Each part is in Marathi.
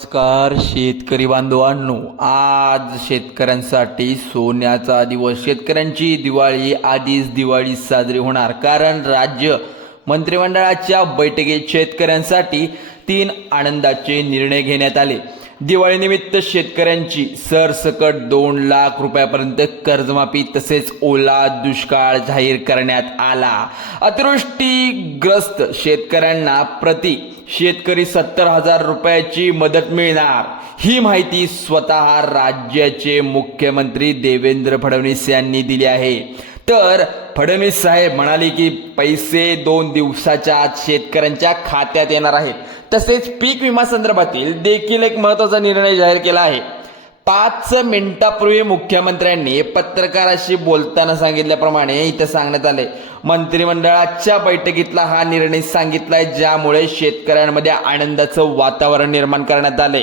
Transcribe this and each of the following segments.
नमस्कार शेतकरी बांधवांनो आज शेतकऱ्यांसाठी सोन्याचा दिवस. शेतकऱ्यांची दिवाळी आधीच दिवाळी साजरी होणार. कारण राज्य मंत्रिमंडळाच्या बैठकीत शेतकऱ्यांसाठी तीन आनंदाचे निर्णय घेण्यात आले. दिवाळीनिमित्त शेतकऱ्यांची सरसकट दोन लाख रुपयापर्यंत कर्जमाफी तसेच ओला दुष्काळ जाहीर करण्यात आला. अतिवृष्टीग्रस्त शेतकऱ्यांना प्रति शेतकरी सत्तर हजार रुपयाची मदत मिळणार. ही माहिती स्वतः राज्याचे मुख्यमंत्री देवेंद्र फडणवीस यांनी दिली आहे. तर फडणवीस साहेब म्हणाले की पैसे दोन दिवसाच्या आत शेतकऱ्यांच्या खात्यात येणार आहेत. तसेच पीक विमा संदर्भातील देखील एक महत्त्वाचा निर्णय जाहीर केला आहे. पाच मिनिटापूर्वी मुख्यमंत्र्यांनी पत्रकाराशी बोलताना सांगितल्याप्रमाणे इथं सांगण्यात आले मंत्रिमंडळाच्या बैठकीतला हा निर्णय सांगितलाय ज्यामुळे शेतकऱ्यांमध्ये आनंदाचं वातावरण निर्माण करण्यात आले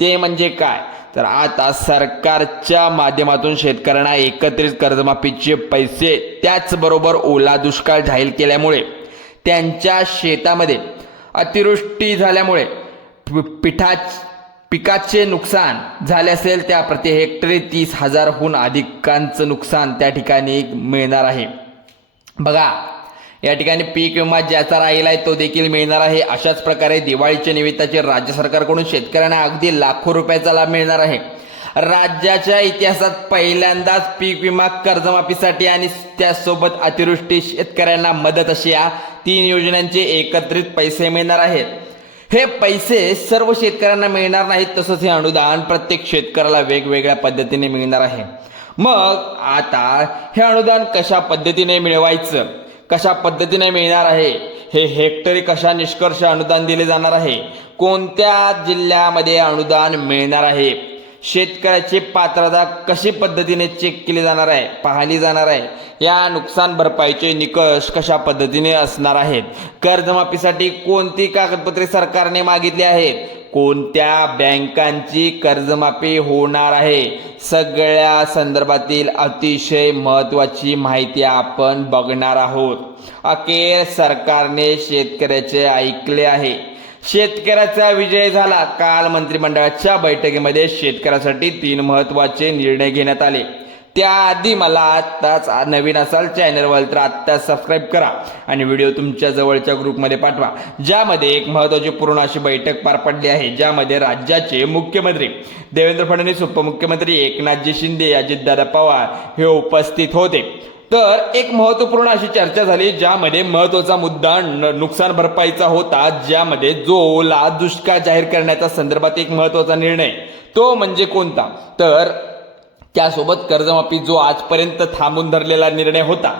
ते म्हणजे काय? तर आता सरकारच्या माध्यमातून शेतकऱ्यांना एकत्रित कर्जमाफीचे पैसे त्याचबरोबर ओला दुष्काळ जाहीर केल्यामुळे त्यांच्या शेतामध्ये अतिवृष्टी झाल्यामुळे पिठा पिकाचे नुकसान झाले असेल त्या प्रति हेक्टरी तीस हजारहून अधिकांचं नुकसान त्या ठिकाणी मिळणार आहे. बघा या ठिकाणी पीक विमा ज्याचा राहिला आहे तो देखील मिळणार आहे. अशाच प्रकारे दिवाळीच्या निमित्ताचे राज्य सरकारकडून शेतकऱ्यांना अगदी लाखो रुपयाचा लाभ मिळणार आहे. राज्याच्या इतिहासात पहिल्यांदाच पीक विमा कर्जमाफीसाठी आणि त्यासोबत अतिवृष्टी शेतकऱ्यांना मदत अशी या तीन योजनांचे एकत्रित पैसे मिळणार आहेत. हे पैसे सर्व शेतकऱ्यांना मिळणार नाहीत तसंच हे अनुदान प्रत्येक शेतकऱ्याला वेगवेगळ्या पद्धतीने मिळणार आहे. मग आता हे अनुदान कशा पद्धतीने मिळवायचं? कशा पद्धतीने मिळणार आहे? हे हेक्टरी कशा निष्कर्ष अनुदान दिले जाणार आहे? कोणत्या जिल्ह्यामध्ये अनुदान मिळणार आहे? शेतकऱ्याची पात्रता कशी पद्धतीने चेक केली जाणार आहे पाहिली जाणार आहे? या नुकसान भरपाईचे निकष कशा पद्धतीने असणार आहेत? कर्जमाफीसाठी कोणती कागदपत्रे सरकारने मागितली आहेत? कोणत्या बँकांची कर्जमाफी होणार आहे? सगळ्या संदर्भातील अतिशय महत्त्वाची माहिती आपण बघणार आहोत. अखेर सरकारने शेतकऱ्याचे ऐकले आहे. शेतकऱ्याचा विजय झाला. काल मंत्रिमंडळाच्या बैठकीमध्ये शेतकऱ्यासाठी तीन महत्त्वाचे निर्णय घेण्यात आले. त्याआधी मला आत्ताच नवीन असाल चॅनलवर तर आत्ता सबस्क्राईब करा आणि व्हिडिओ तुमच्या जवळच्या ग्रुपमध्ये पाठवा ज्यामध्ये एक महत्वाची पूर्ण अशी बैठक पार पडली आहे ज्यामध्ये राज्याचे मुख्यमंत्री देवेंद्र फडणवीस उपमुख्यमंत्री एकनाथजी शिंदे अजितदादा पवार हे उपस्थित होते. तर एक महत्त्वपूर्ण अशी चर्चा झाली ज्यामध्ये महत्त्वाचा मुद्दा न- नुकसान भरपाईचा होता ज्यामध्ये जो ओला दुष्काळ जाहीर करण्याच्या संदर्भात एक महत्त्वाचा निर्णय तो म्हणजे कोणता? तर त्यासोबत कर्जमाफी जो आजपर्यंत थांबून धरलेला निर्णय होता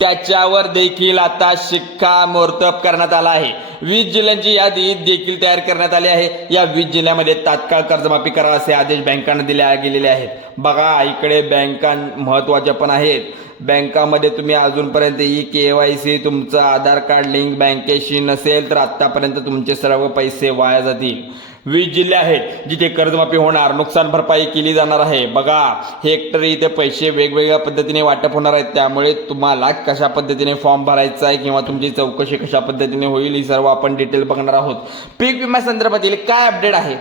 त्याच्यावर देखील आता शिक्कामोर्तब करण्यात आला आहे. वीस जिल्ह्यांची यादी देखील तयार करण्यात आली आहे. या वीस जिल्ह्यामध्ये तात्काळ कर्जमाफी करावा असे आदेश बँकांना दिले गेलेले आहेत. बघा इकडे बँका महत्त्वाच्या पण आहेत. बँकामध्ये तुम्ही अजूनपर्यंत ई के वाय सी तुमचं आधार कार्ड लिंक बँकेशी नसेल तर आत्तापर्यंत तुमचे सर्व पैसे वाया जातील. वीस जिल्हे आहेत जिथे कर्जमाफी होणार नुकसान भरपाई केली जाणार आहे. बघा हेक्टरी इथे पैसे वेगवेगळ्या पद्धतीने वाटप होणार आहेत. त्यामुळे तुम्हाला कशा पद्धतीने फॉर्म भरायचा आहे किंवा तुमची चौकशी कशा पद्धतीने होईल ही सर्व आपण डिटेल बघणार आहोत. पीक विमा संदर्भातील काय अपडेट आहे?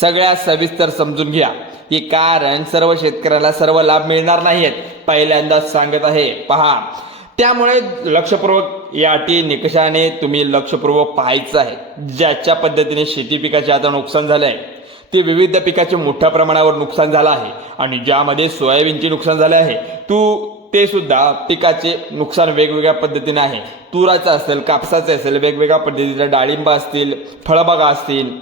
सगळ्या सविस्तर समजून घ्या. की कारण सर्व शेतकऱ्याला सर्व लाभ मिळणार नाहीत पहिल्यांदाच सांगत आहे. पहा त्यामुळे लक्षपूर्वक या अटी निकषाने तुम्ही लक्षपूर्वक पाहायचं आहे. ज्याच्या पद्धतीने शेती पिकाचे आता नुकसान झाले आहे ते विविध पिकाचे मोठ्या प्रमाणावर नुकसान झालं आहे आणि ज्यामध्ये सोयाबीनचे नुकसान झाले आहे तू ते सुद्धा पिकाचे नुकसान वेगवेगळ्या पद्धतीने आहे. तुराचं असेल कापसाचं असेल वेगवेगळ्या पद्धतीच्या डाळिंब असतील फळबागा असतील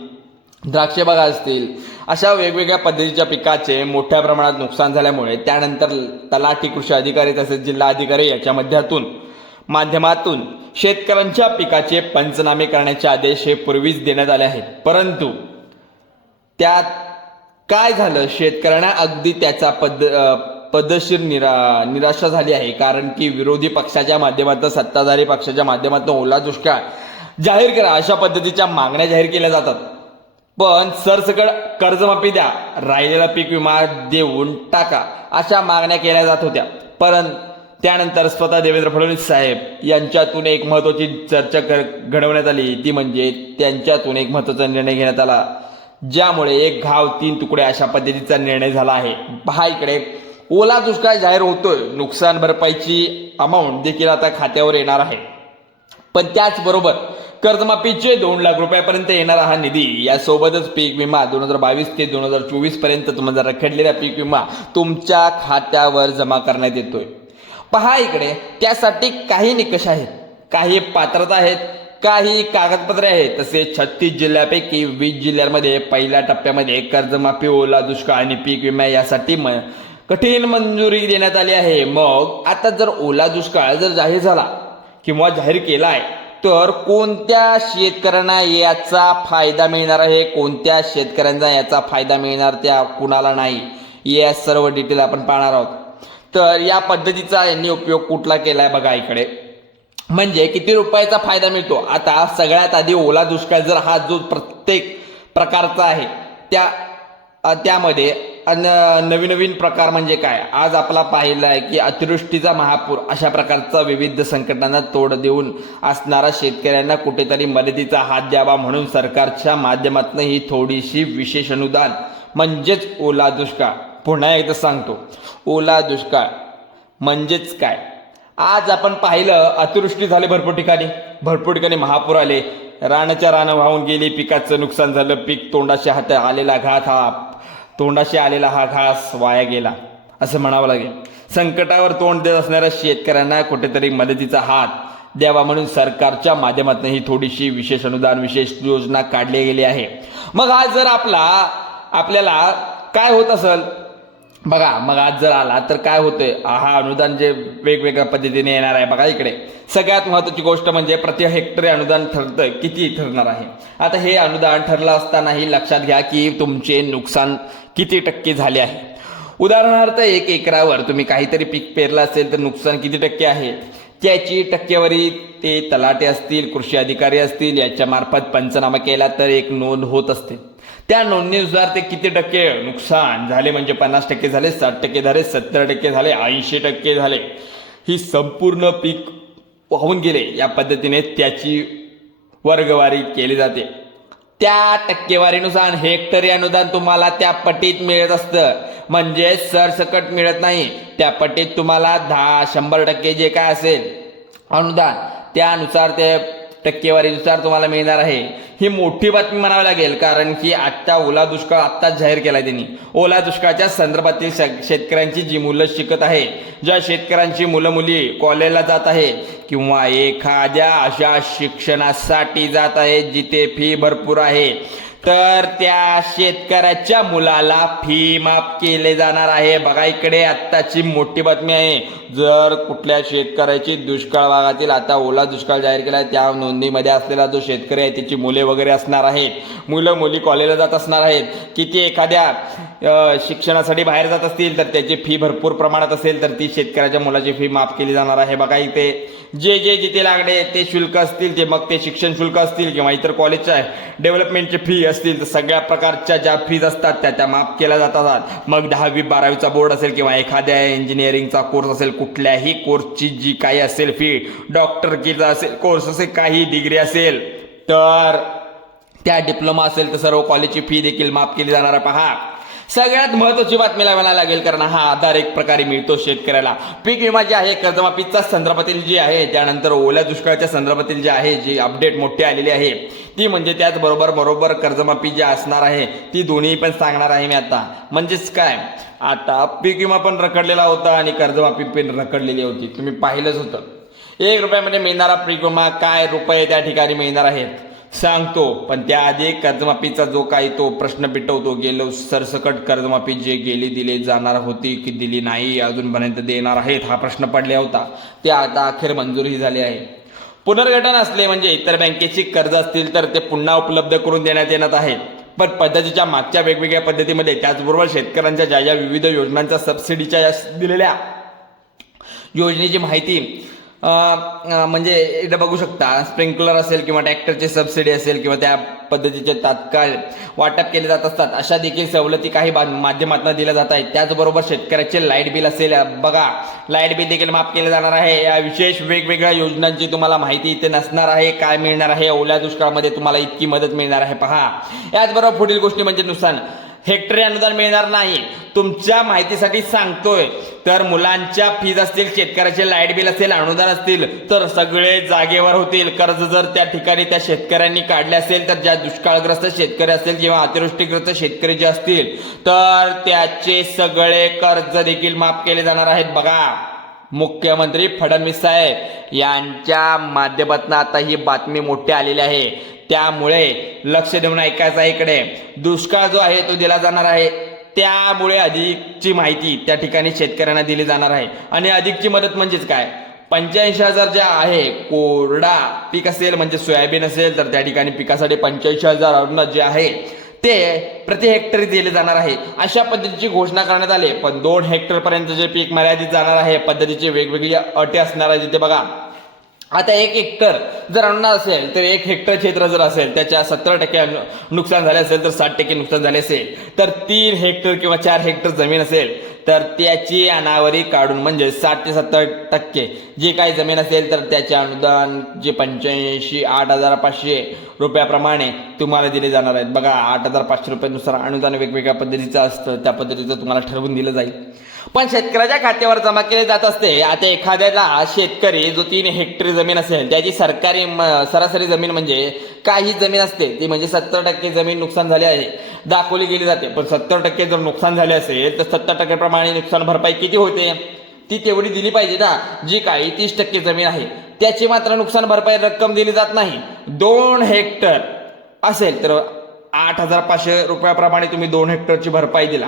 द्राक्षबागा असतील अशा वेगवेगळ्या पद्धतीच्या पिकाचे मोठ्या प्रमाणात नुकसान झाल्यामुळे त्यानंतर तलाठी कृषी अधिकारी तसेच जिल्हा अधिकारी याच्या मध्यातून माध्यमातून शेतकऱ्यांच्या पिकाचे पंचनामे करण्याचे आदेश हे पूर्वीच देण्यात आले आहेत. परंतु त्यात काय झालं? शेतकऱ्यांना अगदी त्याचा पद अ, पद्धतशीर निरा निराशा झाली आहे. कारण की विरोधी पक्षाच्या माध्यमातून सत्ताधारी पक्षाच्या माध्यमातून ओला दुष्काळ जाहीर करा अशा पद्धतीच्या मागण्या जाहीर केल्या जातात. पण सरसकट कर्जमाफी द्या. राहिलेला पीक विमा देऊन टाका. अशा मागण्या केल्या जात होत्या. परंतु त्यानंतर स्वतः देवेंद्र फडणवीस साहेब यांच्यातून एक महत्वाची चर्चा कर घडवण्यात आली. ती म्हणजे त्यांच्यातून एक महत्त्वाचा निर्णय घेण्यात आला. ज्यामुळे एक घाव तीन तुकडे अशा पद्धतीचा निर्णय झाला आहे. पहा इकडे. ओला दुष्काळ जाहीर होतोय. नुकसान भरपाईची अमाऊंट देखील आता खात्यावर येणार आहे. पण त्याचबरोबर कर्जमाफीचे दोन लाख रुपयापर्यंत येणारा हा निधी यासोबतच पीक विमा दोन हजार बावीस ते दोन हजार चोवीसपर्यंत तुम्हाला रखडलेला पीक विमा तुमच्या खात्यावर जमा करण्यात येतोय. पहा इकडे त्यासाठी काही निकष आहेत काही पात्रता आहेत काही कागदपत्रे आहेत तसेच छत्तीस जिल्ह्यापैकी वीस जिल्ह्यांमध्ये पहिल्या टप्प्यामध्ये कर्जमाफी ओला दुष्काळ आणि पीक विमा यासाठी म कठीण मंजुरी देण्यात आली आहे. मग आता जर ओला दुष्काळ जर जाहीर झाला किंवा जाहीर केला आहे तर कोणत्या शेतकऱ्यांना याचा फायदा मिळणार आहे? कोणत्या शेतकऱ्यांना याचा फायदा मिळणार त्या कुणाला नाही? या सर्व डिटेल आपण पाहणार आहोत. तर या पद्धतीचा यांनी उपयोग कुठला केलाय बघा इकडे. म्हणजे किती रुपयाचा फायदा मिळतो? आता सगळ्यात आधी ओला दुष्काळ जर हा जो प्रत्येक प्रकारचा आहे त्या त्यामध्ये नवीन नवीन प्रकार म्हणजे काय? आज आपला पाहिला आहे की अतिवृष्टीचा महापूर अशा प्रकारचा विविध संकटांना तोड देऊन असणारा शेतकऱ्यांना कुठेतरी मदतीचा हात द्यावा म्हणून सरकारच्या माध्यमातून ही थोडीशी विशेष अनुदान म्हणजेच ओला दुष्काळ. पुन्हा एकदा सांगतो. ओला दुष्काळ म्हणजेच काय? आज आपण पाहिलं अतिवृष्टी झाली भरपूर ठिकाणी. भरपूर ठिकाणी महापूर आले. रानाच्या रानं वाहून गेली पिकाचं नुकसान झालं पीक तोंडाशी हात आलेला घात हा तोंडाशी आलेला हा घास वाया गेला असं म्हणावं लागेल. संकटावर तोंड देत असणाऱ्या शेतकऱ्यांना कुठेतरी मदतीचा हात द्यावा म्हणून सरकारच्या माध्यमातून ही थोडीशी विशेष अनुदान विशेष योजना काढली गेली आहे. मग आज जर आपला आपल्याला काय होत असेल? बघा मग आज जर आला तर काय होतंय? हा अनुदान जे वेगवेगळ्या पद्धतीने येणार आहे बघा इकडे. सगळ्यात महत्वाची गोष्ट म्हणजे प्रति हेक्टरी अनुदान ठरतं किती ठरणार आहे? आता हे अनुदान ठरलं असतानाही लक्षात घ्या की तुमचे नुकसान किती टक्के झाले आहे. उदाहरणार्थ एक एकरावर तुम्ही काहीतरी पीक पेरलं असेल तर नुकसान किती टक्के आहे? त्याची टक्केवारी ते तलाटे असतील कृषी अधिकारी असतील याच्या मार्फत पंचनामा केला तर एक नोंद होत असते. त्या नोंदणीनुसार ते किती टक्के नुकसान झाले? म्हणजे पन्नास टक्के झाले साठ टक्के झाले सत्तर टक्के झाले ऐंशी टक्के झाले. ही संपूर्ण पीक वाहून गेले. या पद्धतीने त्याची वर्गवारी केली जाते. त्या टक्केवारीनुसार हेक्टरी अनुदान तुम्हाला त्या पटीत मिळत असतं. म्हणजे सरसकट मिळत नाही. त्या पटीत तुम्हाला दहा शंभर टक्के जे काय असेल अनुदान त्यानुसार ते टक्केवारीनुसार तुम्हाला मिळणार आहे. ही मोठी बातमी म्हणावी लागेल कारण की आत्ता ओला दुष्काळ आत्ताच जाहीर केला त्यांनी. ओला दुष्काळाच्या संदर्भातील शे- शेतकऱ्यांची जी मुलं शिकत आहे ज्या शेतकऱ्यांची मुलं मुली कॉलेजला जात आहे किंवा एखाद्या अशा शिक्षणासाठी जात आहेत जिथे फी भरपूर आहे तर त्या शेतकऱ्याच्या मुलाला फी माफ केले जाणार आहे. बघा इकडे आत्ताची मोठी बातमी आहे. जर कुठल्या शेतकऱ्याची दुष्काळ भागातील आता ओला दुष्काळ जाहीर केला आहे त्या नोंदणीमध्ये असलेला जो शेतकरी आहे त्याची मुले वगैरे असणार आहेत. मुलं मुली कॉलेजला जात असणार आहेत. किती एखाद्या शिक्षणासाठी बाहेर जात असतील तर त्याची फी भरपूर प्रमाणात असेल तर ती शेतकऱ्याच्या मुलाची फी माफ केली जाणार आहे. बघा इथे जे जे जिथे लागले ते शुल्क असतील ते मग ते शिक्षण शुल्क असतील किंवा इतर कॉलेजच्या डेव्हलपमेंटची फी असतील तर सगळ्या प्रकारच्या ज्या फीज असतात त्या त्या माफ केल्या जातात. मग दहावी बारावीचा बोर्ड असेल किंवा एखाद्या इंजिनिअरिंगचा कोर्स असेल कुठल्याही कोर्सची जी काही असेल फी डॉक्टर किचा असेल कोर्स असेल काही डिग्री असेल तर त्या डिप्लोमा असेल तर सर्व कॉलेजची फी देखील माफ केली जाणार पहा सगळ्यात महत्वाची बातमीला म्हणायला लागेल कारण हा आधार एक प्रकारे मिळतो शेतकऱ्याला. पीक विमा जे आहे कर्जमाफीचा संदर्भातील जे आहे त्यानंतर ओल्या दुष्काळाच्या संदर्भातील जे आहे जी अपडेट मोठी आलेली आहे ती म्हणजे त्याचबरोबर बरोबर कर्जमाफी जी असणार आहे ती दोन्ही पण सांगणार आहे मी आता. म्हणजेच काय? आता पीक विमा पण रखडलेला होता आणि कर्जमाफी पण रखडलेली होती. तुम्ही पाहिलंच होतं. एक रुपयामध्ये मिळणारा पीक विमा काय रुपये त्या ठिकाणी मिळणार आहेत? सांगतो पण त्याआधी कर्जमाफीचा जो काही तो प्रश्न पिटवतो गेलो सरसकट कर्जमाफी जे गेली दिली जाणार होती की दिली नाही अजूनपर्यंत देणार आहेत हा प्रश्न पडला होता. ते आता अखेर मंजुरी झाली आहे. पुनर्गठन असले म्हणजे इतर बँकेची कर्ज असतील तर ते पुन्हा उपलब्ध करून देण्यात येणार आहे पण पद्धतीच्या मागच्या वेगवेगळ्या पद्धतीमध्ये त्याचबरोबर शेतकऱ्यांच्या ज्या ज्या विविध योजनांच्या सबसिडीच्या या दिलेल्या योजनेची माहिती म्हणजे इथं बघू शकता स्प्रिंकलर असेल किंवा ट्रॅक्टरची सबसिडी असेल किंवा त्या पद्धतीचे तात्काळ वाटप केले जात असतात अशा देखील सवलती काही माध्यमातून दिल्या जात आहेत. त्याचबरोबर शेतकऱ्याचे लाइट बिल असेल बघा लाइट बिल देखील माफ केले जाणार आहे. या विशेष वेगवेगळ्या योजनांची तुम्हाला माहिती इथे नसणार आहे. काय मिळणार आहे? ओल्या दुष्काळामध्ये तुम्हाला इतकी मदत मिळणार आहे. पहा. याचबरोबर पुढील गोष्टी म्हणजे नुकसान. हेक्टरी अनुदान मिळणार नाही. तुमच्या माहितीसाठी सांगतोय. तर मुलांच्या फीज असतील शेतकऱ्याचे लाइट बिल असेल अनुदान असतील तर सगळे जागेवर होतील. कर्ज जर त्या ठिकाणी त्या शेतकऱ्यांनी काढले असेल तर ज्या दुष्काळग्रस्त शेतकरी असतील किंवा अतिवृष्टीग्रस्त शेतकरी जे असतील तर त्याचे सगळे कर्ज देखील माफ केले जाणार आहेत. बघा मुख्यमंत्री फडणवीस साहेब यांच्या माध्यमातून आता ही बातमी मोठी आलेली आहे. त्यामुळे लक्ष देऊन ऐकायचं आहे इकडे. दुष्काळ जो आहे तो दिला जाणार आहे. त्यामुळे अधिकची माहिती त्या ठिकाणी शेतकऱ्यांना दिली जाणार आहे. आणि अधिकची मदत म्हणजेच काय? पंच्याऐंशी हजार जे आहे कोरडा पीक असेल म्हणजे सोयाबीन असेल तर त्या ठिकाणी पिकासाठी पंच्याऐंशी हजार अनुदान जे आहे ते प्रति हेक्टरी दिले जाणार आहे. अशा पद्धतीची घोषणा करण्यात आली. पण दोन हेक्टर पर्यंत जे पीक मर्यादित जाणार आहे पद्धतीचे वेगवेगळी अटी असणार आहे तिथे बघा. आता एक हेक्टर जर अन्न असेल तर एक हेक्टर क्षेत्र जर असेल त्याच्या सत्तर टक्के नुकसान झाले असेल तर साठ टक्के नुकसान झाले असेल तर तीन हेक्टर किंवा चार हेक्टर जमीन असेल तर त्याची अनावरी काढून म्हणजे साठ ते सत्तर टक्के. जे काही जमीन असेल तर त्याचे अनुदान जे पंच्याऐंशी आठ हजार पाचशे रुपयाप्रमाणे तुम्हाला दिले जाणार आहेत. बघा आठ हजार पाचशे रुपयानुसार अनुदान वेगवेगळ्या पद्धतीचं असतं. त्या पद्धतीचं तुम्हाला ठरवून दिलं जाईल. पण शेतकऱ्याच्या खात्यावर जमा केले जात असते. आता एखाद्याला शेतकरी जो तीन हेक्टरी जमीन असेल त्याची सरकारी म- सरासरी जमीन म्हणजे काही जमीन असते. ती म्हणजे सत्तर टक्के जमीन नुकसान झाली आहे. दाखवली गेली जाते. पण सत्तर टक्के जर नुकसान झाले असेल तर सत्तर टक्क्याप्रमाणे नुकसान भरपाई किती होते? ती तेवढी दिली पाहिजे ना जी काही तीस टक्के जमीन आहे. त्याची मात्र नुकसान भरपाई रक्कम दिली जात नाही. दोन हेक्टर असेल तर आठ हजार पाचशे रुपयाप्रमाणे तुम्ही दोन हेक्टरची भरपाई दिला.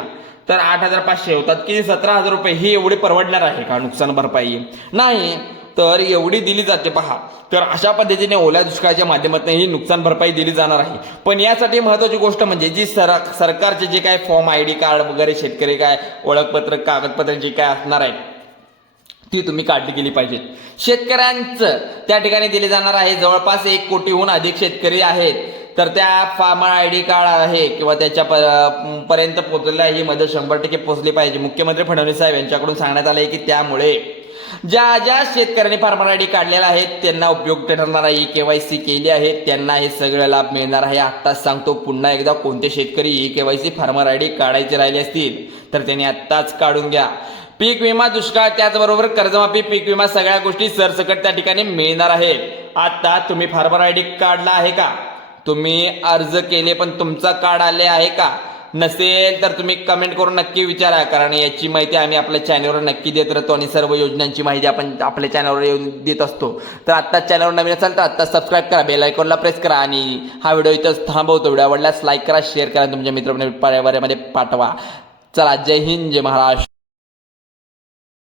तर आठ हजार पाचशे होतात. की सतरा हजार रुपये. ही एवढी परवडणार आहे का नुकसान भरपाई? नाही. तर एवढी दिली जाते पहा. तर अशा पद्धतीने ओल्या दुष्काळाच्या माध्यमातून ही नुकसान भरपाई दिली जाणार आहे. पण यासाठी महत्वाची गोष्ट म्हणजे जी सर सरकारचे जे काय फॉर्म आय डी कार्ड वगैरे शेतकरी काय ओळखपत्र कागदपत्र जे काय असणार आहे ती तुम्ही काढली गेली पाहिजेत. शेतकऱ्यांचं त्या ठिकाणी दिले जाणार आहे. जवळपास एक कोटीहून अधिक शेतकरी आहेत. तर त्या फार्मर आय डी कार्ड आहे किंवा त्याच्या प- पर्यंत पोहोचलेल्या ही मदत शंभर टक्के पोहोचली पाहिजे. मुख्यमंत्री फडणवीस साहेब यांच्याकडून सांगण्यात आलं आहे की त्यामुळे ज्या ज्या शेतकऱ्यांनी फार्मर आय डी काढलेला आहे त्यांना उपयोग ठरणार आहे के वाय सी केली आहे त्यांना हे सगळं लाभ मिळणार आहे. आत्ताच सांगतो पुन्हा एकदा कोणते शेतकरी e KYC farmer I D काढायचे राहिले असतील तर त्यांनी आत्ताच काढून घ्या. पीक विमा दुष्काळ त्याचबरोबर कर्जमाफी पीक विमा सगळ्या गोष्टी सरसकट त्या ठिकाणी मिळणार आहे आता तुम्ही फार्मर आय डी काढला आहे का? तुम्ही अर्ज केले पण तुमचा कार्ड आले आहे का? नसेल तर तुम्ही कमेंट करून नक्की विचारा कारण याची माहिती आम्ही आपल्या चॅनलवर नक्की देत राहतो आणि सर्व योजनांची माहिती आपण आपल्या चॅनलवर येऊन देत असतो. तर आत्ता चॅनलवर नवीन असाल तर आत्ता सबस्क्राईब करा बेल आयकॉनला प्रेस करा आणि हा व्हिडिओ इथंच थांबवतो. व्हिडिओ आवडल्यास लाईक करा शेअर करा तुमच्या मित्र परिवारामध्ये पाठवा. चला जय हिंद जय महाराष्ट्र.